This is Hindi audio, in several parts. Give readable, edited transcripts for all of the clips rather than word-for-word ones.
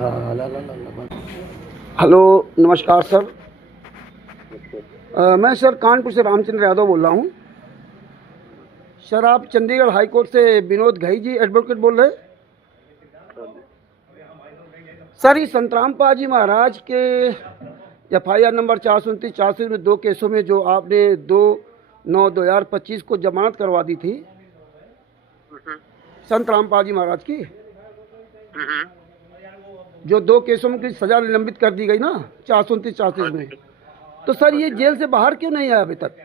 हाँ, हेलो, नमस्कार सर। मैं सर कानपुर से रामचंद्र यादव बोल रहा हूँ। सर आप चंडीगढ़ हाई कोर्ट से विनोद घई जी एडवोकेट बोल रहे हैं? सर ये संतराम पाजी महाराज के FIR नंबर 429 में 2 केसों में जो आपने 2/9/2025 को जमानत करवा दी थी संतराम पाजी महाराज की, जो 2 केसों में की सजा निलंबित कर दी गई ना 429 में, तो सर ये जेल से बाहर क्यों नहीं आया अभी तक?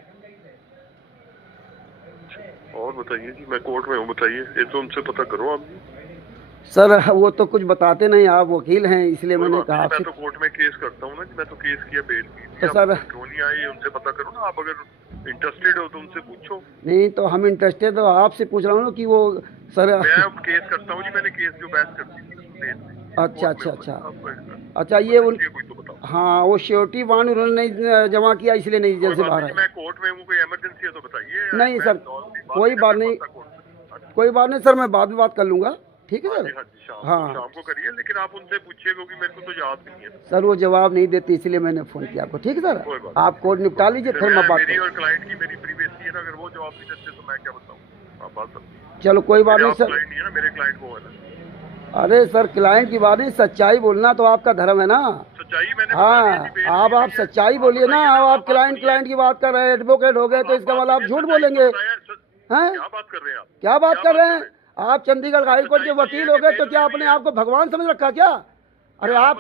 और बताइए जी, मैं कोर्ट में हूँ, बताइए। ये तो उनसे पता करो आप। सर वो तो कुछ बताते नहीं, आप वकील हैं इसलिए मैंने कहा मैं तो कोर्ट में केस करता हूँ ना, मैं तो केस किया, बेल की। तो सर क्यों नहीं आए, उनसे पता करो ना। आप अगर इंटरेस्टेड हो तो उनसे पूछो। नहीं तो हम इंटरेस्टेड, तो आपसे पूछ रहा हूँ कि वो सर मैं अब केस करता हूँ जी, मैंने केस जो बहस कर दी थी। अच्छा ये उन हाँ वो श्योरिटी बॉन्ड उन्होंने नहीं जमा किया इसलिए नहीं जेल से बाहर आए। मैं कोर्ट में हूँ, कोई इमरजेंसी है तो बताइए। नहीं सर कोई बात नहीं सर, मैं बाद में बात कर लूँगा, ठीक है सर। हाँ शाम को करिए, लेकिन आप उनसे पूछिए क्योंकि मेरे को तो याद नहीं है सर, वो जवाब नहीं देती इसलिए मैंने फ़ोन किया आपको, ठीक है सर। आप कोर्ट निपटा लीजिए फिर मैं बात मेरी और क्लाइंट की मेरी प्रीवियसली है ना, अगर वो जवाब नहीं देते तो मैं क्या बताऊँ। आप बात समझिए। चलो कोई बात नहीं सर। क्लाइंट नहीं है ना, मेरे क्लाइंट को है ना। अरे सर क्लाइंट की बात नहीं, सच्चाई बोलना तो आपका धर्म है ना। सच्चाई मैंने हाँ आप सच्चाई बोलिए ना। आप क्लाइंट की बात कर रहे हैं, एडवोकेट हो गए तो इसका मतलब आप झूठ बोलेंगे हैं? क्या बात कर रहे हैं आप? क्या बात कर रहे हैं आप? चंडीगढ़ हाई कोर्ट के वकील हो गए तो क्या आपने आपको भगवान समझ रखा क्या? अरे आप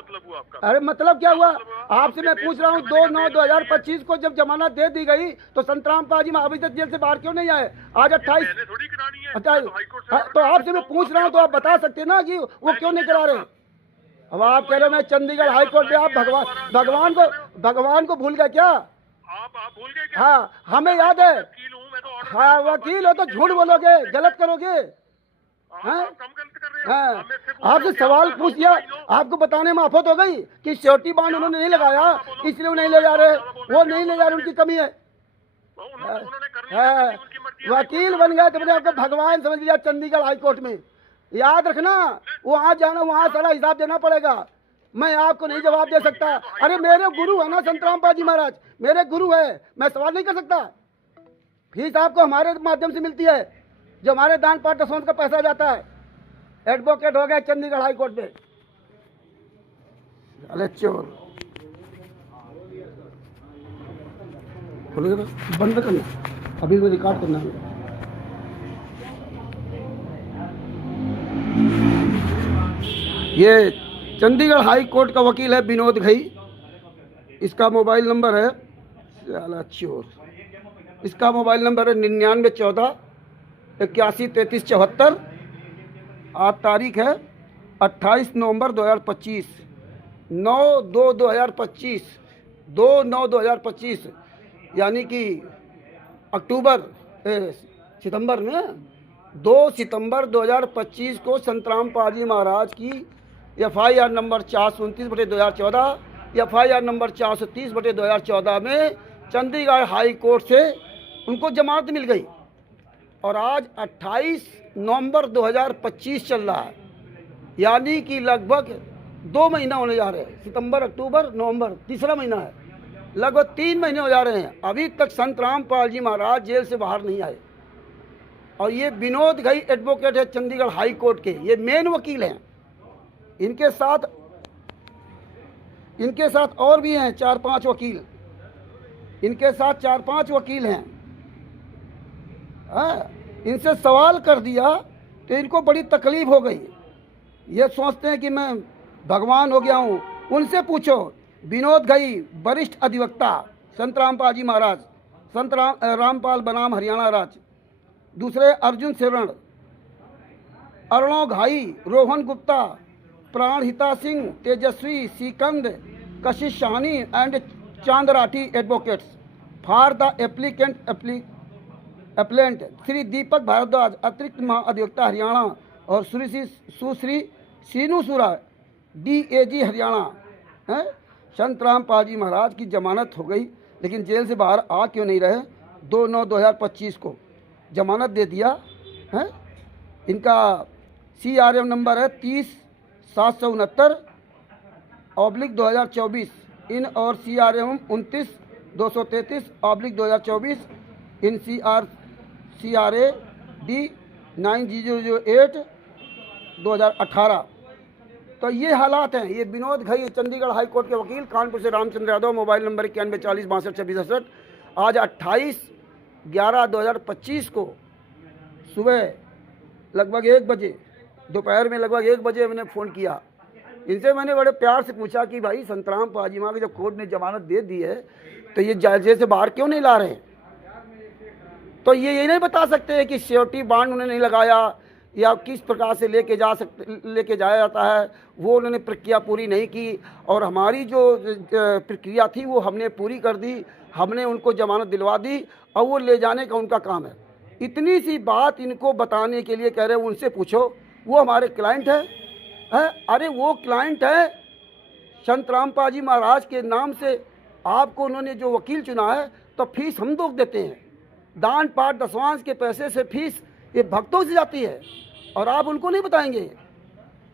अरे मतलब क्या हुआ? आपसे मैं पूछ रहा हूँ 2/9/2025 को जब जमानत दे दी गई तो संतराम पाजी अभी तक जेल से बाहर क्यों नहीं आए? आज 28 तो आपसे मैं पूछ रहा हूँ तो आप बता सकते हैं ना कि वो क्यों नहीं करा रहे? अब आप कह रहे मैं चंडीगढ़ हाई कोर्ट में, आप भगवान को भूल गए क्या? आप भूल गए क्या? हाँ हमें याद है। हाँ वकील हो तो झूठ बोलोगे, गलत करोगे। हाँ आपसे सवाल पूछ दिया, आपको बताने में आफत हो गई कि श्योरिटी बॉन्ड उन्होंने नहीं लगाया इसलिए वो नहीं ले जा रहे। वो नहीं ले जा रहे, उनकी कमी है। वकील बन गया तो मैंने आपको भगवान समझ लिया चंडीगढ़ हाई कोर्ट में। याद रखना, वहाँ जाना, वहाँ सारा हिसाब देना पड़ेगा। मैं आपको नहीं जवाब दे सकता। अरे मेरे गुरु है ना संतराम पाजी महाराज, मेरे गुरु है, मैं सवाल नहीं कर सकता। फीस आपको हमारे माध्यम से मिलती है, जो हमारे दान पात्र का पैसा जाता है। एडवोकेट हो गए चंडीगढ़ हाई कोर्ट में। अरे चोर बंद करना, अभी वो रिकॉर्ड करना है। ये चंडीगढ़ हाई कोर्ट का वकील है विनोद घई। इसका मोबाइल नंबर है चोर, इसका मोबाइल नंबर है 9914813374। आज तारीख है 28 नवंबर 2025, 9/2/2025, 2/9/2025 यानी कि सितंबर में 2 सितंबर 2025 को संतराम पाजी महाराज की FIR नंबर 429/2014, FIR नंबर 430/2014 में चंडीगढ़ हाई कोर्ट से उनको जमानत मिल गई। और आज 28 नवंबर 2025 चल रहा है, यानी कि लगभग 2 महीना होने जा रहे हैं। सितंबर, अक्टूबर, नवंबर, तीसरा महीना है, लगभग 3 महीने हो जा रहे हैं। अभी तक संतराम पाल जी महाराज जेल से बाहर नहीं आए। और ये विनोद घई एडवोकेट है चंडीगढ़ हाई कोर्ट के, ये मेन वकील हैं। इनके साथ और भी हैं 4-5 वकील, इनके साथ 4-5 वकील हैं। इनसे सवाल कर दिया तो इनको बड़ी तकलीफ हो गई। ये सोचते हैं कि मैं भगवान हो गया हूँ। उनसे पूछो, विनोद घई वरिष्ठ अधिवक्ता संतराम पाजी महाराज, संत रामपाल बनाम हरियाणा राज्य। दूसरे अर्जुन सिरण, अर्णव घाई, Rohan Gupta, Pranahita Singh, Tejasvi, Sikand, Kashish Shahni and Chandrathi advocates for the appellant Shri Deepak Bhardwaj अतिरिक्त महाअधिवक्ता हरियाणा और सुश्री सीनू सुरा DAG हरियाणा। संतराम पाजी महाराज की जमानत हो गई लेकिन जेल से बाहर आ क्यों नहीं रहे? 2/9/2025 को जमानत दे दिया है। इनका CRM नंबर है 30-769 2024 इन और CRM 29/233/2024 इन CRA D 9008 2018। तो ये हालात हैं। ये विनोद घई, चंडीगढ़ हाई कोर्ट के वकील, कानपुर से रामचंद्र यादव, मोबाइल नंबर 9140 62 62 आज 28/11/2025 को सुबह लगभग 1 बजे, दोपहर में लगभग 1 बजे मैंने फ़ोन किया। इनसे मैंने बड़े प्यार से पूछा कि भाई संतराम पाजीमा की जब कोर्ट ने जमानत दे दी है तो ये जेल से बाहर क्यों नहीं ला रहे हैं? तो ये नहीं बता सकते हैं कि सिक्योरिटी बांड उन्होंने नहीं लगाया या किस प्रकार से लेके जाया जाता है, वो उन्होंने प्रक्रिया पूरी नहीं की। और हमारी जो प्रक्रिया थी वो हमने पूरी कर दी, हमने उनको जमानत दिलवा दी और वो ले जाने का उनका काम है। इतनी सी बात इनको बताने के लिए कह रहे हैं उनसे पूछो, वो हमारे क्लाइंट है? अरे वो क्लाइंट है संतराम पाजी महाराज के नाम से। आपको उन्होंने जो वकील चुना है तो फीस हम लोग देते हैं, दान पाठ दसवांश के पैसे से फीस ये भक्तों से जाती है और आप उनको नहीं बताएंगे।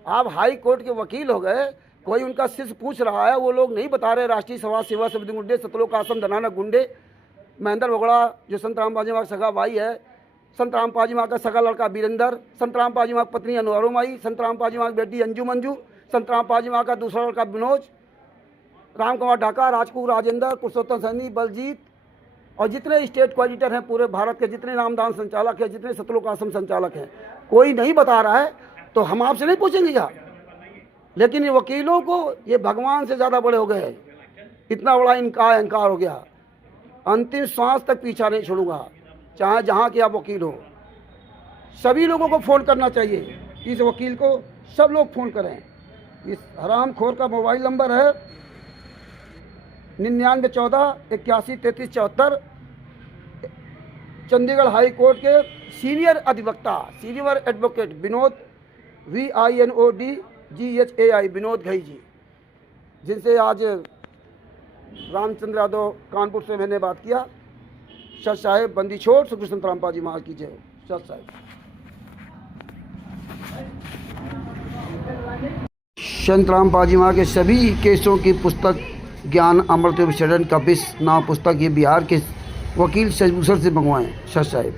आप हाई कोर्ट के वकील हो गए, कोई उनका शिष्य पूछ रहा है, वो लोग नहीं बता रहे। राष्ट्रीय समाज सेवा समिति गुंडे, सतलोक आश्रम धनाना गुंडे, महेंद्र बगड़ा जो संतराम पाजी माँ का सगा भाई है, संतराम पाजी माँ का सगा लड़का वीरेंद्र, संतराम पाजी माँ की पत्नी अनुरुमाई, संतराम पाजी माँ की बेटी अंजू मंजू, संतराम पाजी माँ का दूसरा लड़का विनोज, राम कुमार ढाका, राजकूर राजेंद्र, पुरुषोत्तम सैनी, बलजीत और जितने स्टेट कोऑर्डिनेटर हैं पूरे भारत के, जितने नामदान संचालक हैं, जितने सतलोक आश्रम संचालक हैं, कोई नहीं बता रहा है तो हम आपसे नहीं पूछेंगे क्या? लेकिन ये वकीलों को ये भगवान से ज़्यादा बड़े हो गए हैं। इतना बड़ा इनका अहंकार हो गया, अंतिम श्वास तक पीछा नहीं छोड़ूंगा, चाहे जहाँ के आप वकील हो। सभी लोगों को फ़ोन करना चाहिए, इस वकील को सब लोग फ़ोन करें। इस हराम खोर का मोबाइल नंबर है 9914 81 33 74। चंडीगढ़ हाई कोर्ट के सीनियर अधिवक्ता, senior advocate Vinod VINOD Vinod Ghai ji, जिनसे आज रामचंद्र यादव कानपुर से मैंने बात किया। सच साहेब बंदी छोड़ सुखी संतराम पाजी महाराज की जय। सच साहेब। संतराम पाजी महाराज के सभी केसों की पुस्तक ज्ञान अमृत विचरण का 20 नाम पुस्तक ये बिहार के वकील शशभूषण से मंगवाएं। सच साहेब।